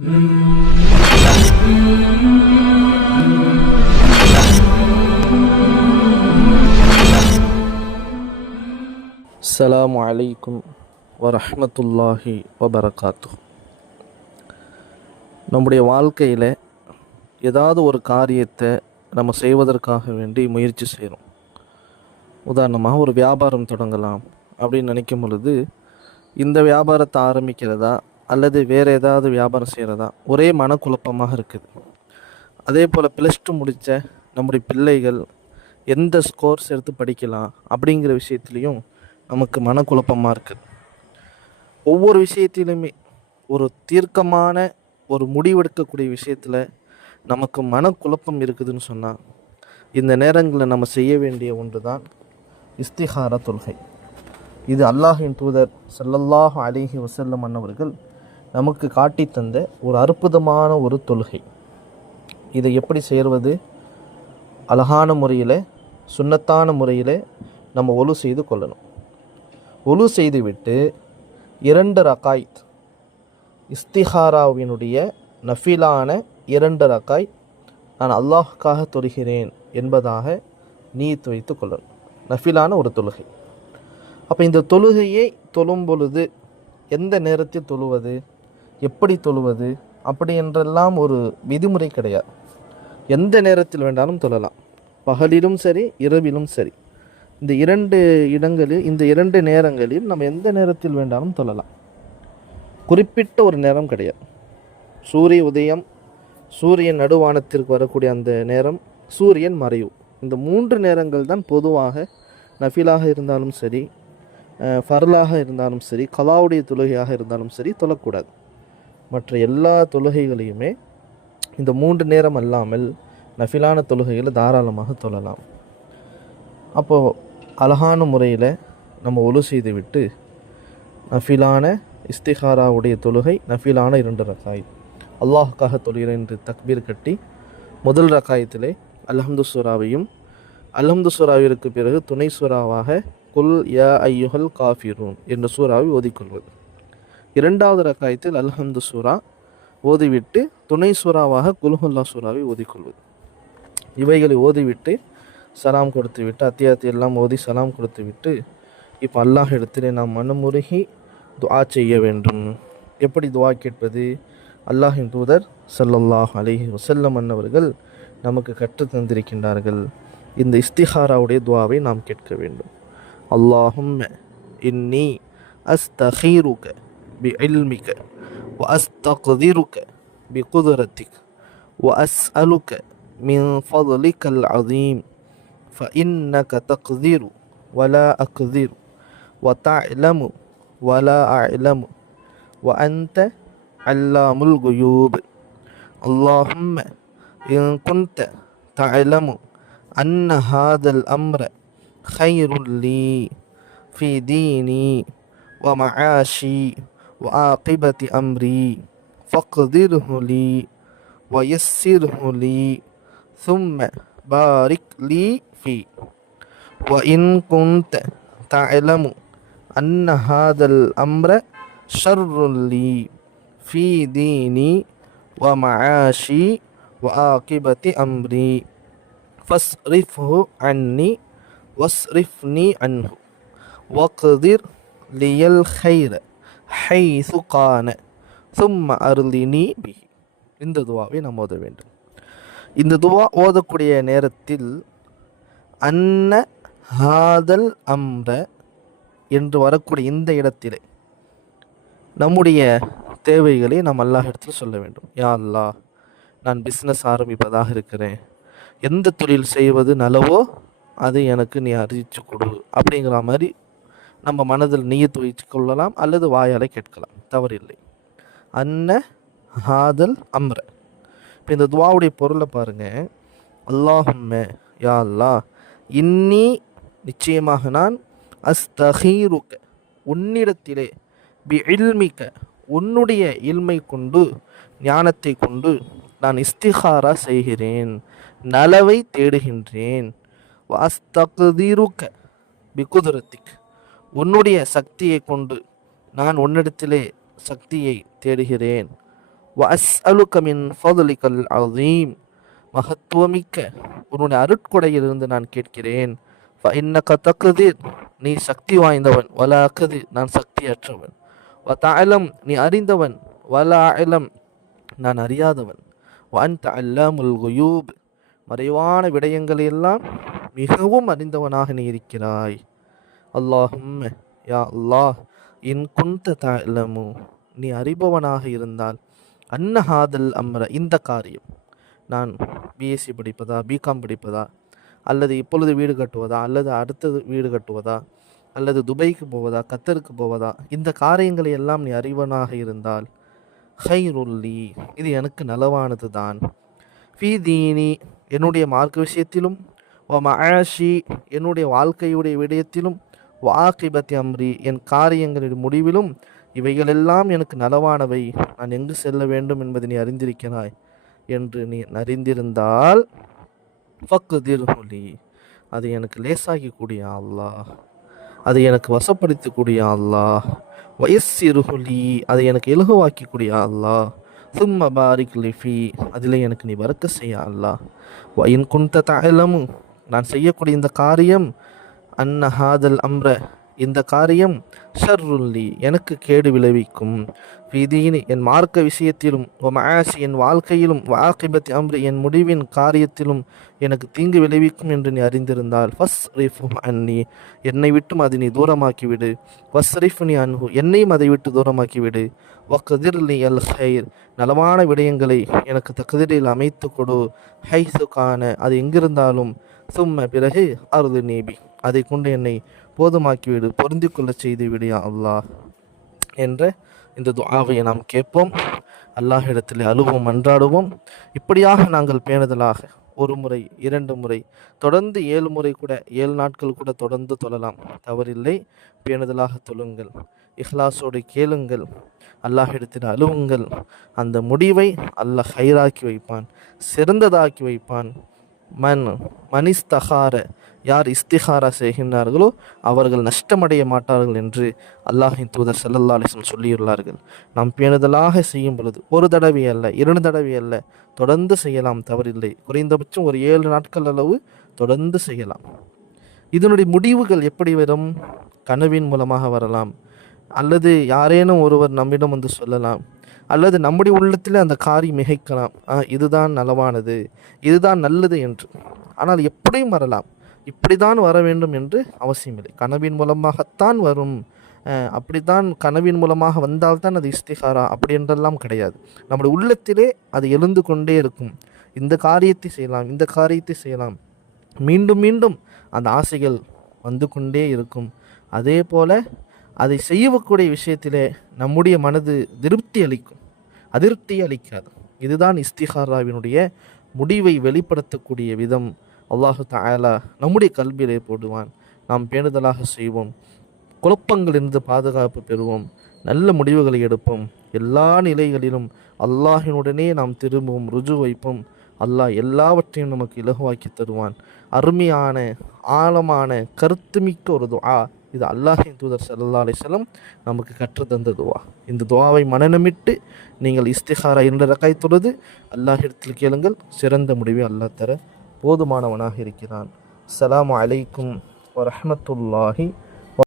அஸ்ஸலாமு அலைக்கும் வரஹ்மத்துல்லாஹி வபரகாத்துஹ். நம்முடைய வாழ்க்கையில் ஏதாவது ஒரு காரியத்தை நம்ம செய்வதற்காக வேண்டி முயற்சி செய்கிறோம். உதாரணமாக ஒரு வியாபாரம் தொடங்கலாம் அப்படின்னு நினைக்கும் பொழுது இந்த வியாபாரத்தை ஆரம்பிக்கிறதா அல்லது வேறு ஏதாவது வியாபாரம் செய்கிறதா ஒரே மனக்குழப்பமாக இருக்குது. அதே போல் +2 முடித்த நம்முடைய பிள்ளைகள் எந்த ஸ்கோர்ஸ் எடுத்து படிக்கலாம் அப்படிங்கிற விஷயத்துலேயும் நமக்கு மனக்குழப்பமாக இருக்குது. ஒவ்வொரு விஷயத்திலுமே ஒரு தீர்க்கமான ஒரு முடிவெடுக்கக்கூடிய விஷயத்தில் நமக்கு மனக்குழப்பம் இருக்குதுன்னு சொன்னால் இந்த நேரங்களில் நம்ம செய்ய வேண்டிய ஒன்று தான் இஸ்திகாரா தொழுகை. இது அல்லாஹின் தூதர் ஸல்லல்லாஹு அலைஹி வஸல்லம் அன்னவர்கள் நமக்கு காட்டி தந்த ஒரு அற்புதமான ஒரு தொழுகை. இதை எப்படி செய்வது? அழகான முறையில், சுன்னத்தான முறையில் நம்ம ஒழு செய்து கொள்ளணும். ஒழு செய்துவிட்டு 2 ரகாய்த் இஸ்திகாராவினுடைய நஃபிலான 2 ரகாய்த் நான் அல்லாஹ்க்காக தொழுகிறேன் என்பதாக நீயத் வைத்து கொள்ளணும். நஃபிலான ஒரு தொழுகை. அப்போ இந்த தொழுகையை தொழும் பொழுது எந்த நேரத்தில் தொழுவது, எப்படி தொழுவது அப்படி என்றெல்லாம் ஒரு விதிமுறை கிடையாது. எந்த நேரத்தில் வேண்டாலும் தொழலாம். பகலிலும் சரி, இரவிலும் சரி. இந்த 2 இடங்களில், இந்த 2 நேரங்களில் நம்ம எந்த நேரத்தில் வேண்டாலும் தொழலாம். குறிப்பிட்ட ஒரு நேரம் கிடையாது. சூரிய உதயம், சூரியன் நடுவானத்திற்கு வரக்கூடிய அந்த நேரம், சூரியன் மறைவு, இந்த 3 நேரங்கள் தான் பொதுவாக நஃபிலாக இருந்தாலும் சரி, ஃபர்லாக இருந்தாலும் சரி, கலாவுடைய தொழுகையாக இருந்தாலும் சரி தொழக்கூடாது. மற்ற எல்லா தொழுகைகளையுமே இந்த 3 நேரம் அல்லாமல் நஃபிலான தொழுகைகளை தாராளமாக தொழலாம். அப்போது அழகான முறையில் நம்ம ஒழு செய்துவிட்டு நஃபிலான இஸ்திகாராவுடைய தொழுகை, நஃபிலான 2 ரகாய் அல்லாஹுக்காக தொழுகிறேன் என்று தக்பீர் கட்டி முதல் ரகாயத்திலே அல்ஹம்து சூராவையும், அல்ஹம்து சூராவிற்கு பிறகு துணை சூறாவாக குல் யா ஐயுஹல் காஃபிரூன் என்ற சூறாவை ஓதிக்கொள்வது. 2வது ரகாயத்தில் அல்ஹம்து சூரா ஓதிவிட்டு துணை சூறாவாக குல்ஹுல்லா சூறாவை ஓதிக்கொள்வது. இவைகளை ஓதிவிட்டு சலாம் கொடுத்து விட்டு, அத்தியாயத்தை எல்லாம் ஓதி சலாம் கொடுத்து விட்டு, இப்போ அல்லாஹ் இடத்திலே நாம் மனமுருகி துஆ செய்ய வேண்டும். எப்படி துஆ கேட்பது? அல்லாஹின் தூதர் ஸல்லல்லாஹு அலைஹி வஸல்லம் அன்னவர்கள் நமக்கு கற்று தந்திருக்கின்றார்கள். இந்த இஸ்திகாராவுடைய துஆவை நாம் கேட்க வேண்டும். அல்லாஹும்ம இன்னி அஸ்தகீருக பிஇல்மிக வ அஸ்தக்திருக பிகுத்ரத்திக வ அஸ்அலுக மின் ஃபضலிகல் அஸீம் فإنك تقدر ولا أقدر وتعلم ولا أعلم وأنت علام الغيوب اللهم إن كنت تعلم أن هذا الأمر خير لي في ديني ومعاشي وعاقبة أمري فاقدره لي ويسره لي ثم بارك لي في وإن كنت تعلم أن هذا الأمر شر لي في ديني ومعاشي وعاقبة أمري فاصرفه عني واصرفني عنه واقدر لي الخير حيث كان ثم أرضني به. இந்த துவாவை நாம் ஓத வேண்டும். இந்த துவா ஓதக்கூடிய நேரத்தில் அன்ன ஹாதல் அம்ர என்று வரக்கூடிய இந்த இடத்திலே நம்முடைய தேவைகளை நாம் அல்லாஹ் இடத்தில் சொல்ல வேண்டும். யா அல்லாஹ், நான் பிஸ்னஸ் ஆரம்பிப்பதாக இருக்கிறேன், எந்த தொழில் செய்வது நலவோ அதை எனக்கு நீ அறிவிச்சு கொடு அப்படிங்கிற மாதிரி நம்ம மனதில் நியத்து வைத்து கொள்ளலாம், அல்லது வாயால் கேட்கலாம், தவறில்லை. அன்ன ஹாதல் அம்ர. இப்போ இந்த துவாவுடைய பொருளை பாருங்கள். அல்லாஹும்ம, யா அல்லாஹ், இன்னி நிச்சயமாக நான், அஸ்தகீருக்க உன்னிடத்திலே, பிஇல்மிக்க உன்னுடைய இல்மை கொண்டு, ஞானத்தை கொண்டு நான் இஸ்திகாரா செய்கிறேன், நலவை தேடுகின்றேன். அஸ்தக்திருக்க பிகுதுரத்திக் உன்னுடைய சக்தியை கொண்டு நான் உன்னிடத்திலே சக்தியை தேடுகிறேன். وأسألك من فضلك العظيم மகத்துவமிக்க உன்னுடைய அருட்கொடையிலிருந்து நான் கேட்கிறேன். فإنك تقدر நீ சக்தி வாய்ந்தவன், ولا أقدر நான் சக்தியற்றவன், وتعلم நீ அறிந்தவன், ولا أعلم நான் அறியாதவன், وأنت علام الغيوب மறைவான விடயங்களை எல்லாம் மிகவும் அறிந்தவனாக நீ இருக்கிறாய். அல்லாஹும்ம யா அல்லாஹ் இன் குன்த தஅலமு நீ அறிபவனாக இருந்தால் அன்னஹாதல் அம்ர இந்த காரியம், நான் பிஎஸ்சி படிப்பதா, பிகாம் படிப்பதா, அல்லது இப்பொழுது வீடு கட்டுவதா, அல்லது அடுத்தது வீடு கட்டுவதா, அல்லது துபைக்கு போவதா, கத்தருக்கு போவதா, இந்த காரியங்களை எல்லாம் நீ அறிவனாக இருந்தால் ஹைருல்லி இது எனக்கு நலவானது தான். ஃபீ தீனி என்னுடைய மார்க்க விஷயத்திலும், வ மஆஷி என்னுடைய வாழ்க்கையுடைய விடயத்திலும், வ ஆகிபத்தி அம்ரி என் காரியங்களின் முடிவிலும் இவைகளெல்லாம் எனக்கு நலவானவை, நான் எங்கு செல்ல வேண்டும் என்பதை நீ அறிந்திருக்கிறாய் என்று நீ அறிந்திருந்தால் ஃபக்திர்ஹுலி அதை எனக்கு லேசாக்கக்கூடிய அல்லாஹ், அதை எனக்கு வசப்படுத்தக்கூடிய அல்லாஹ், வயஸ்ஸிர்ஹுலி அதை எனக்கு இலகுவாக்கக்கூடிய அல்லாஹ், சும்ம பாரிக் லிஃபி அதில் எனக்கு நீ வரக்க செய்ய அல்லாஹ், வ இன் குன்த தஅலமு நான் செய்யக்கூடிய இந்த காரியம், அன்ன ஹாதல் அம்ர இந்த காரியம், ஷர்ருல்லி எனக்கு கேடு விளைவிக்கும், ஃபீதீனி என் மார்க்க விஷயத்திலும், வ மஆசி என் வாழ்க்கையிலும், வ ஆகிபத்தி அம்ரி என் முடிவின் காரியத்திலும் எனக்கு தீங்கு விளைவிக்கும் என்று நீ அறிந்திருந்தால் ஃபஸ்ரிஃபு அன்னி என்னை விட்டும் அதை நீ தூரமாக்கிவிடு, வஸ்ரிஃப்னி அன்ஹு என்னையும் அதை விட்டு தூரமாக்கிவிடு, வக்திர்லி அல் ஹைர் நலமான விடயங்களை எனக்கு தக்தீரில் அமைத்து கொடு, ஹைசு கான அது எங்கிருந்தாலும், சும்ம பிறகு அருது நீபி அதை கொண்டு என்னை போதுமாக்கிவிடு, பொருந்தி கொள்ள செய்து விடியா அல்லாஹ் என்ற இந்த துஆவை நாம் கேட்போம். அல்லாஹ் இடத்தில் அழுவோம், மன்றாடுவோம். இப்படியாக நாங்கள் பேணுதலாக ஒரு முறை, 2 முறை, தொடர்ந்து 7 முறை கூட, 7 நாட்கள் கூட தொடர்ந்து தொழலாம், தவறில்லை. பேணுதலாக தொழுங்கள், இஹ்லாஸோடு கேளுங்கள், அல்லாஹ் இடத்தில் அழுவுங்கள். அந்த முடிவை அல்லாஹ் ஹைராக்கி வைப்பான், சிறந்ததாக்கி வைப்பான். மனிஸ்தகார யார் இஸ்திகாரா செய்கின்றார்களோ அவர்கள் நஷ்டமடைய மாட்டார்கள் என்று அல்லாஹின் தூதர் ஸல்லல்லாஹு அலைஹி வஸல்லம் சொல்லியுள்ளார்கள். நாம் பேணுதலாக செய்யும் பொழுது ஒரு தடவை அல்ல, 2 தடவை அல்ல, தொடர்ந்து செய்யலாம், தவறில்லை. குறைந்தபட்சம் ஒரு 7 நாட்கள் அளவு தொடர்ந்து செய்யலாம். இதனுடைய முடிவுகள் எப்படி வரும்? கனவின் மூலமாக வரலாம், அல்லது யாரேனும் ஒருவர் நம்மிடம் வந்து சொல்லலாம், அல்லது நம்முடைய உள்ளத்தில் அந்த காரியம் மிகைக்கலாம், இதுதான் நலவானது, இதுதான் நல்லது என்று. ஆனால் எப்படியும் வரலாம், இப்படிதான் வர வேண்டும் என்று அவசியமில்லை. கனவின் மூலமாகத்தான் வரும், அப்படித்தான் கனவின் மூலமாக வந்தால்தான் அது இஸ்திகாரா அப்படி என்றெல்லாம் கிடையாது. நம்முடைய உள்ளத்திலே அது எழுந்து கொண்டே இருக்கும், இந்த காரியத்தை செய்யலாம், இந்த காரியத்தை செய்யலாம், மீண்டும் மீண்டும் அந்த ஆசைகள் வந்து கொண்டே இருக்கும். அதே போல் அதை செய்யக்கூடிய விஷயத்திலே நம்முடைய மனது திருப்தி அளிக்கும், அதிருப்தி அளிக்காது. இதுதான் இஸ்திகாராவினுடைய முடிவை வெளிப்படுத்தக்கூடிய விதம். அல்லாஹு தஆலா நம்முடைய கல்வியிலே போடுவான். நாம் பேணுதலாக செய்வோம், குழப்பங்களிலிருந்து பாதுகாப்பு பெறுவோம், நல்ல முடிவுகளை எடுப்போம். எல்லா நிலைகளிலும் அல்லாஹினுடனே நாம் திரும்பவும் ருஜு வைப்போம். அல்லாஹ் எல்லாவற்றையும் நமக்கு இலகுவாக்கி தருவான். அருமையான ஆழமான கருத்துமிக்க ஒரு துஆ இது. அல்லாஹின் தூதர் ஸல்லல்லாஹு அலைஹி வஸல்லம் நமக்கு கற்றுத்தந்த துஆ. இந்த துஆவை மனனமிட்டு நீங்கள் இஸ்திகாரா 2 ரக்காய் தொழுது அல்லாஹ்விடத்தில் கேளுங்கள், சிறந்த முடிவை அல்லாஹ் தர போதுமானவனாக இருக்கிறான். அஸ்ஸலாமு அலைக்கும் வரஹ்மத்துல்லாஹி